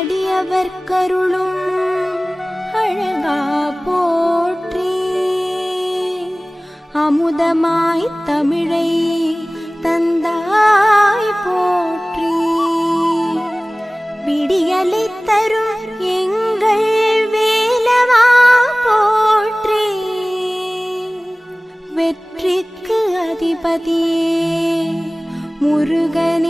அடியவர் கருளும் அழகா போற்றி. அமுதமாய் தமிழை தந்தாய் போற்றி. விடியலை தரும் எங்கள் வேலவா போற்றி. வெற்றிக்கு அதிபதியே முருகனே.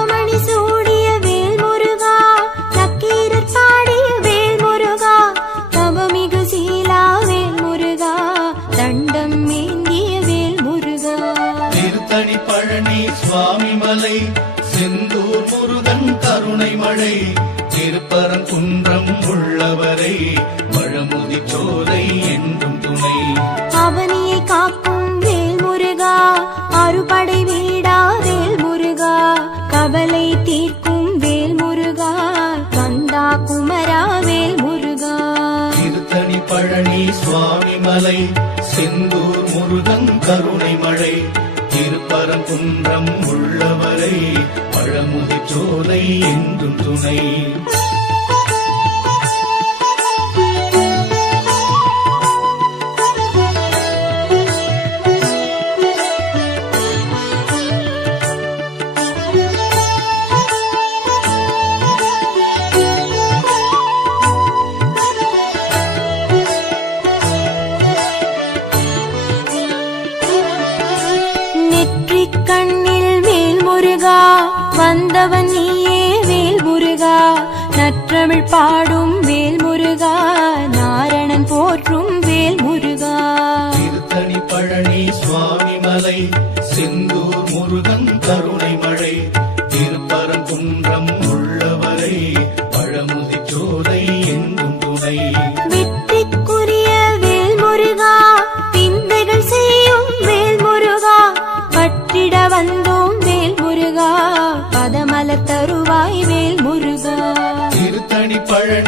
அறம் உள்ளவரை பழமுதிச்சோலை என்றும் துணை. வந்தவன் நீயே வேல் முருகா. நற்றமிழ் பாடும் வேல் முருகா. நாரணன் போற்றும் வேல் முருகா. பழனி சுவாமி மலை சிந்து முருகன் கருணை மழை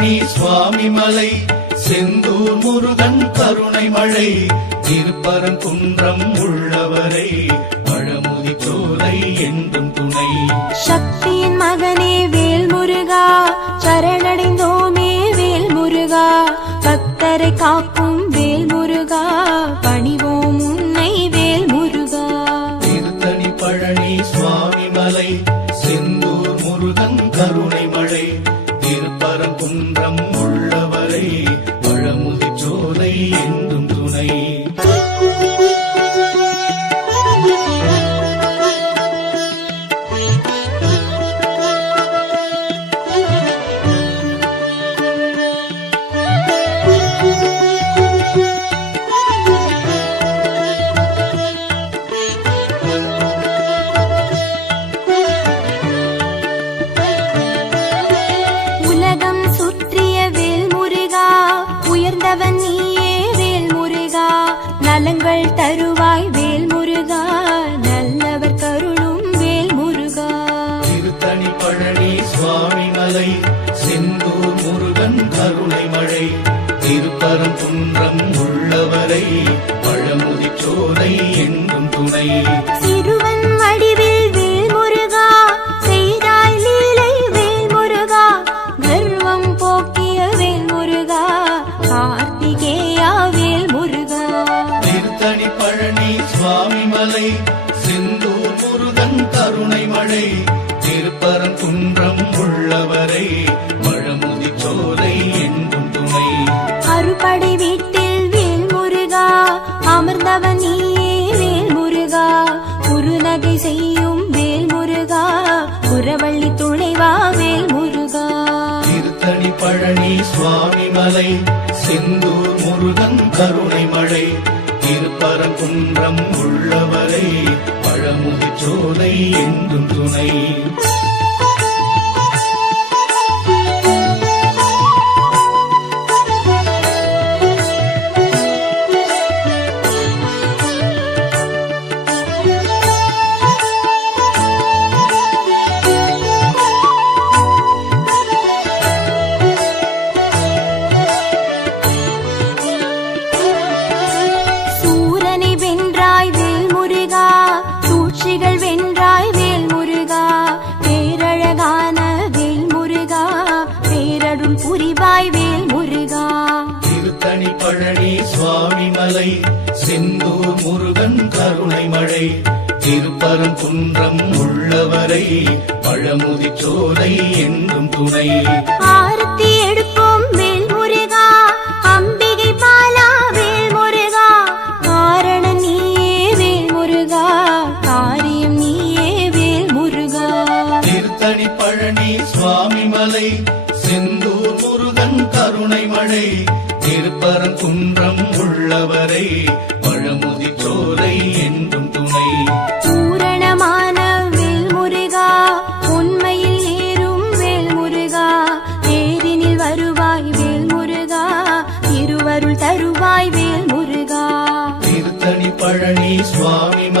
ஆதி சுவாமி மலை செந்தூர் முருகன் கருணை மழை திருப்பரம் குன்றம் உள்ளவரை பழமுதி சோலை என்றும் துணை. சக்தியின் மகனே வேல் முருகா சரணடைந்தோமே வேல் முருகா பக்தரை காக்கும் பழனி சுவாமி மலை செந்தூர் முருகன் கருணை மழை திருப்பரங்குன்றம் உள்ளவரை பழமுதி சோலை என்றும் துணை. திருப்பரங்குன்றம் உள்ளவரை பழமுதி சோலை என்றும் துணை. ஆரத்தி எடுப்போம் வேல் முருகா அம்பிகை பாலா வேல் முருகா. காரண நீயே வேல் முருகா காரியம் நீயே வேல் முருகா. திருத்தணி பழனி சுவாமி மலை செந்தூர் முருகன் கருணை மழை திருப்பரங்குன்றம் உள்ளவரை பழமுதி சோலை என்றும் துணை.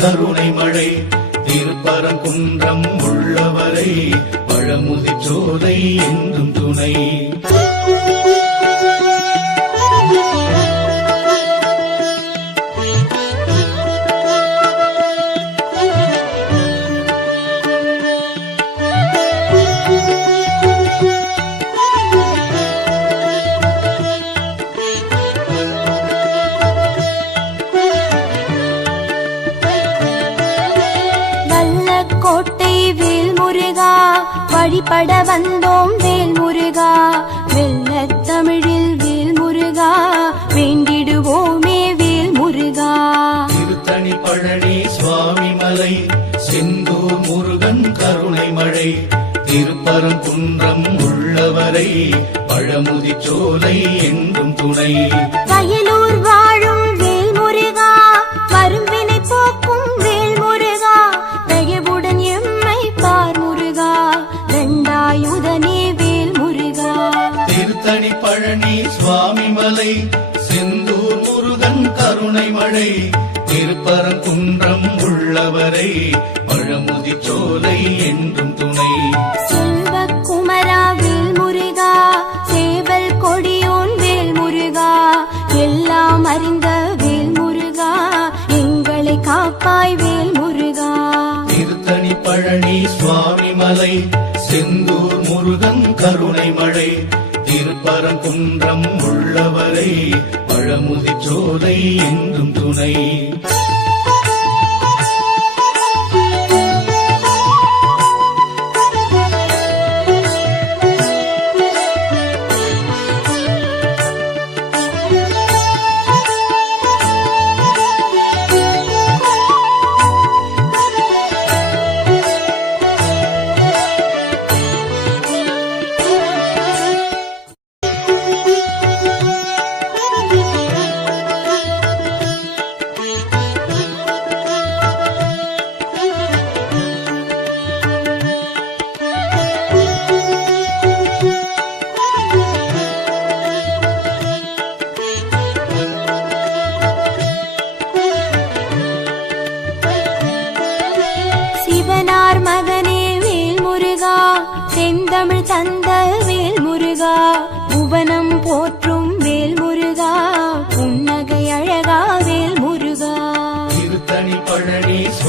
கருணை மழை திருப்பரங்குன்றம் உள்ளவரை பழமுதி சோலை என்றும் துணை. திருப்பரங்குன்றம் உள்ளவரை பழமுதி சோலை என்றும் துணை. வயலூர் வாழும் வேல் முருகா வரும்பினை போக்கும் வேல் முருகா தயவுடன் எம்மை பார் முருகா ரெண்டாயுதனே வேல் முருகா திருத்தணி பழனி சுவாமி மலை செந்தூர் முருகன் கருணை மழை திருப்பரங்குன்றம் உள்ளவரை கருணை மழை திருப்பரங்குன்றம் உள்ளவரை பழமுதி என்றும் துணை.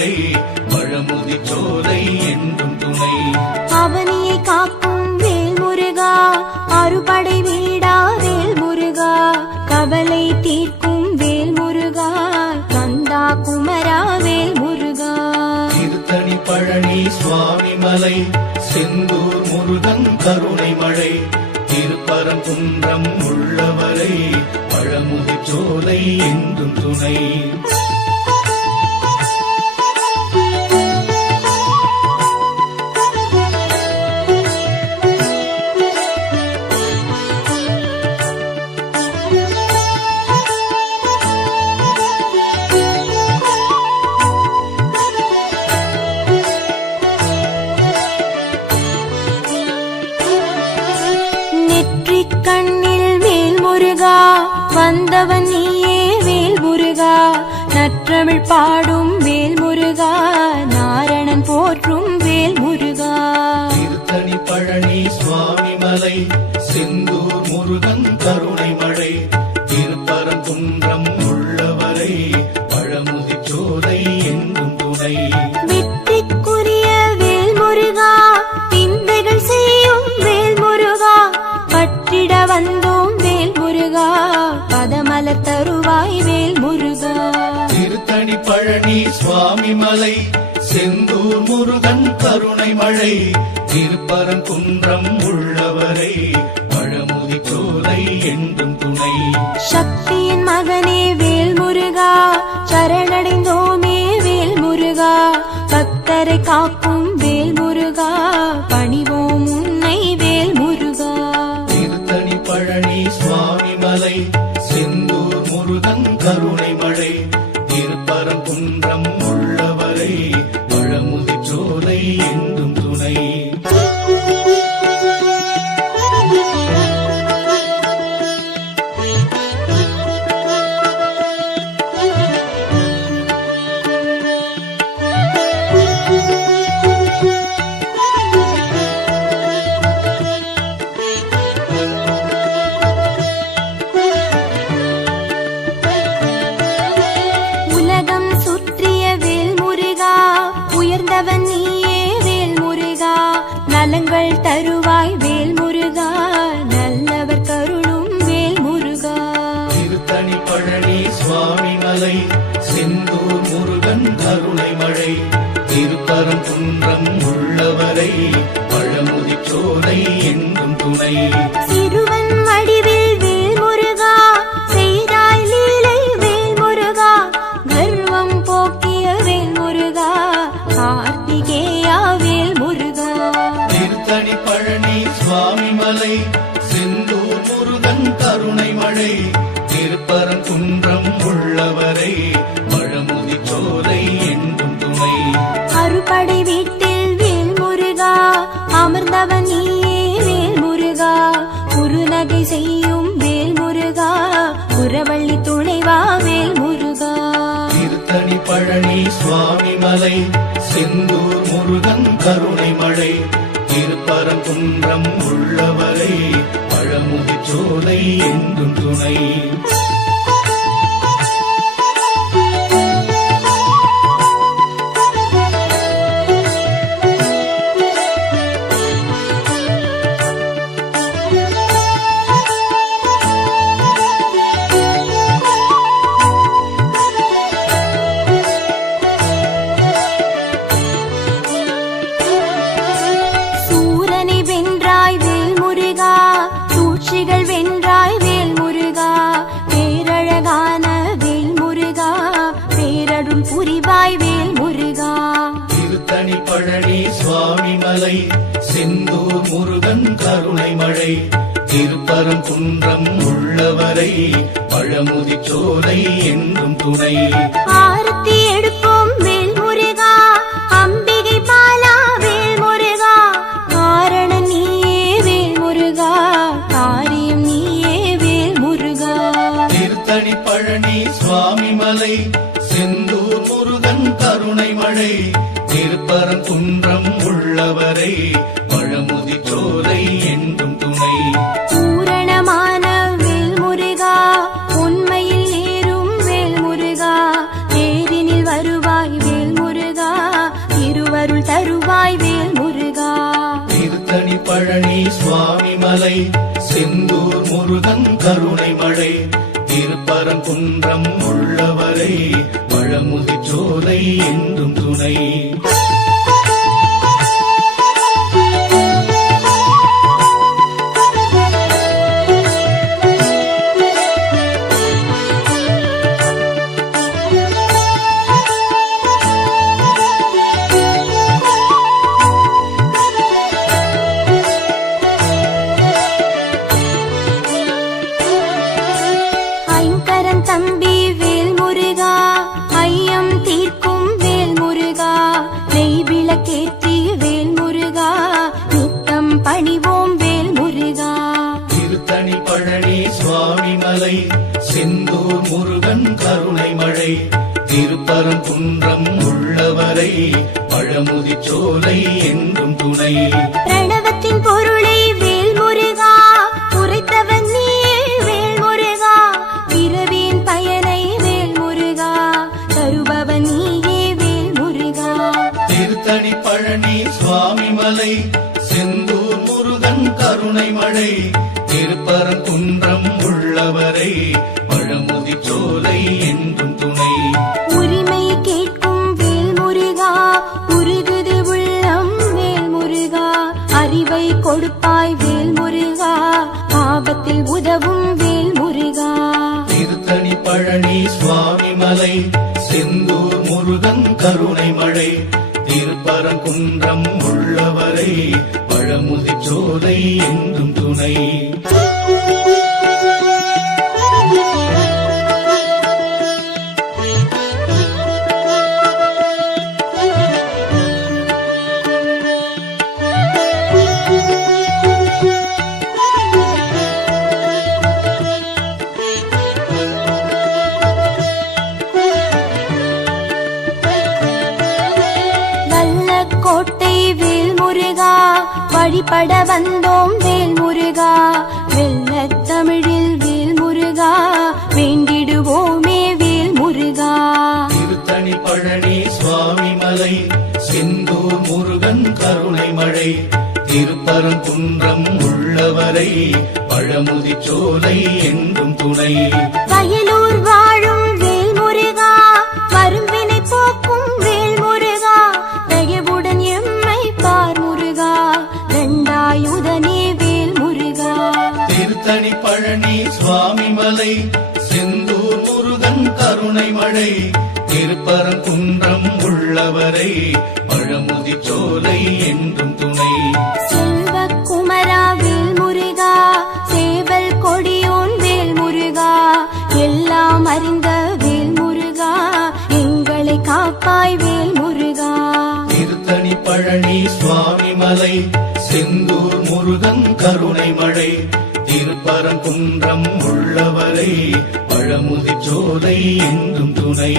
உள்ளவரை பழமுதி சோலை என்றும் துணை. அவனியை காக்கும் வேல் முருகா அறுபடை வீடா வேல் முருகா கவலை தீர்க்கும் வேல் முருகா கந்தா குமரா வேல் முருகா திருத்தணி பழனி சுவாமி மலை செந்தூர் முருகன் கருணை மழை. திருப்பரம் குன்றம் உள்ளவரை பழமுதி சோலை என்றும் துணை. வந்தவன் நீயே வேல் முருகா நற்றமிழ் பாடும் வேல் முருகா நாரணன் போற்றும் வேல் முருகா. திருத்தணி பழனி சுவாமி மலை செந்தூர் முருகன் கருணை மழை திருப்பரங்குன்றம் உள்ளவரை பழமுதி சோலை என்றும் துணை. மலை செந்தூர் முருகன் கருணை மழை திருப்பரம் குன்றம் உள்ளவரை பழமுதி சோலை என்றும் துணை. சக்தியின் மகனே வேல் முருகா சரணடைந்தோமே வேல் முருகா பக்தரை காக்க கருணை மழை திருப்பரம் குன்றம் உள்ளவரை பழமுதிச்சோலை என்றும் துணை. திருத்தணி பழனி சுவாமி மலை செந்தூர் முருகன் கருணை மழை திருப்பரங்குன்றம் உள்ளவரை பழமுதி சோலை என்றும் துணை. மலை செந்தூர் முருகன் கருணை மழை. திருப்பரங்குன்றம் உள்ளவரை பழமுதி சோலை என்றும் துணை. ஆரத்தி எடுப்போம் வேல் முருகா அம்பிகை பாலா வேல் முருகா. காரண நீயே வேல் முருகா காரியம் நீயே வேல் முருகா. திருத்தணி பழனி சுவாமி மலை செந்தூர் முருகன் கருணை மழை. திருப்பரங்குன்றம் உள்ளவரை பழமுதி சோலை என்றும் துணை. பூரணமான வேல் முருகா உண்மையில் ஏறும் வேல் முருகா தேரினில் வருவாய் வேல் முருகா திருவருள் தருவாய் வேல் முருகா திருத்தணி பழனி சுவாமி மலை செந்தூர் முருகன் கருணை மழை திருப்பரங்குன்றம் உள்ளவரை பழமுதி சோலை என்றும் துணை. பிரணவத்தின் பொருளை வேல் முருகா உரைத்தவன் நீ வேல் முருகா இரவின் பயனை வேல் முருகா தருபவன் நீயே வேல் முருகா திருத்தணி பழனி சுவாமி மலை செந்தூர் முருகன் கருணை மழை திருப்பரங்குன்றம் கருணை மழை திருப்பரங்குன்றம் உள்ளவரை பழமுதி என்றும் துணை. வழிபட வந்தோம் வேல் முருகா வெள்ள தமிழில் வேல் முருகா வேண்டிடுவோமே வேல் முருகா திருத்தணி பழனி சுவாமி மலை செந்தூர் முருகன் கருணை மழை திருப்பரங்குன்றம் உள்ளவரை பழமுதி சோலை என்றும் துணை. வயலூர் மலை செந்தூர் முருகன் கருணை மழை திருப்பரங்குன்றம் உள்ளவரை பழமுதி சோலை என்றும் துணை. செல்வ குமரா வேல் முருகா சேவல் கொடியோன் வேல் முருகா எல்லாம் அறிந்த வேல் முருகா எங்களை காப்பாய் வேல் முருகா. திருத்தணி பழனி சுவாமி மலை செந்தூர் முருகன் கருணை மழை திருப்பரங்குன்றம் உள்ளவரை பழமுதி சோலை என்றும் துணை.